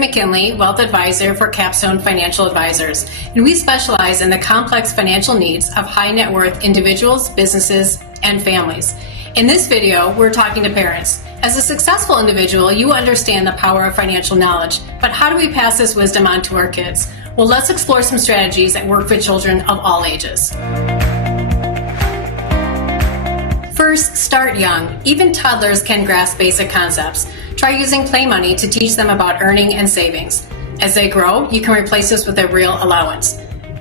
McKinley, Wealth Advisor for Capstone Financial Advisors, and we specialize in the complex financial needs of high net worth individuals, businesses, and families. In this video, we're talking to parents. As a successful individual, you understand the power of financial knowledge, but how do we pass this wisdom on to our kids? Well, let's explore some strategies that work for children of all ages. First, start young. Even toddlers can grasp basic concepts. Try using play money to teach them about earning and savings. As they grow, you can replace this with a real allowance.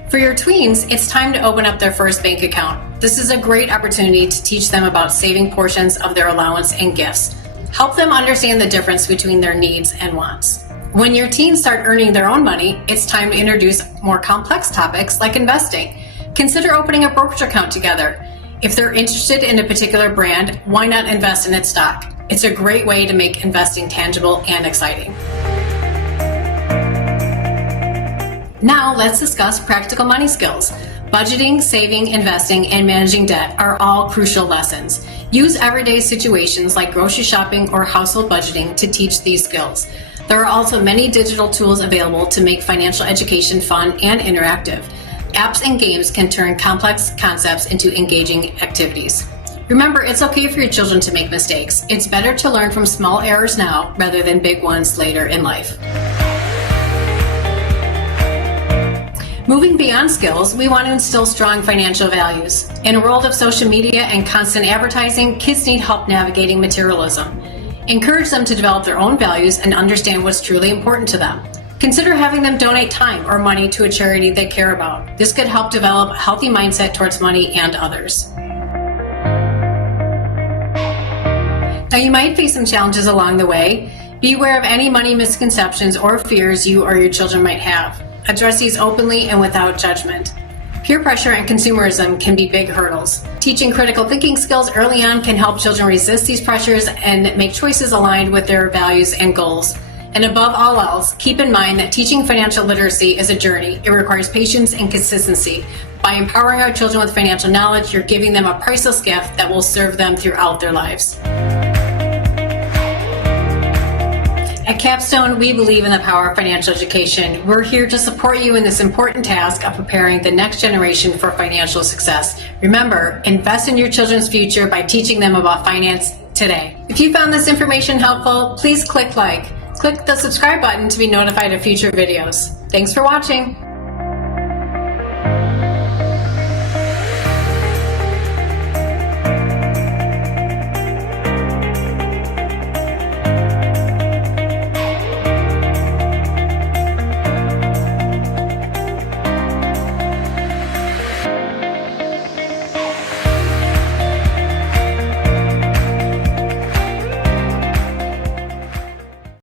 For your tweens, it's time to open up their first bank account. This is a great opportunity to teach them about saving portions of their allowance and gifts. Help them understand the difference between their needs and wants. When your teens start earning their own money, it's time to introduce more complex topics like investing. Consider opening a brokerage account together. If they're interested in a particular brand, why not invest in its stock? It's a great way to make investing tangible and exciting. Now let's discuss practical money skills. Budgeting, saving, investing, and managing debt are all crucial lessons. Use everyday situations like grocery shopping or household budgeting to teach these skills. There are also many digital tools available to make financial education fun and interactive. Apps and games can turn complex concepts into engaging activities. Remember, it's okay for your children to make mistakes. It's better to learn from small errors now rather than big ones later in life. Moving beyond skills, we want to instill strong financial values. In a world of social media and constant advertising, kids need help navigating materialism. Encourage them to develop their own values and understand what's truly important to them. Consider having them donate time or money to a charity they care about. This could help develop a healthy mindset towards money and others. Now, you might face some challenges along the way. Be aware of any money misconceptions or fears you or your children might have. Address these openly and without judgment. Peer pressure and consumerism can be big hurdles. Teaching critical thinking skills early on can help children resist these pressures and make choices aligned with their values and goals. And above all else, keep in mind that teaching financial literacy is a journey. It requires patience and consistency. By empowering our children with financial knowledge, you're giving them a priceless gift that will serve them throughout their lives. At Capstone, we believe in the power of financial education. We're here to support you in this important task of preparing the next generation for financial success. Remember, invest in your children's future by teaching them about finance today. If you found this information helpful, please click like. Click the subscribe button to be notified of future videos. Thanks for watching.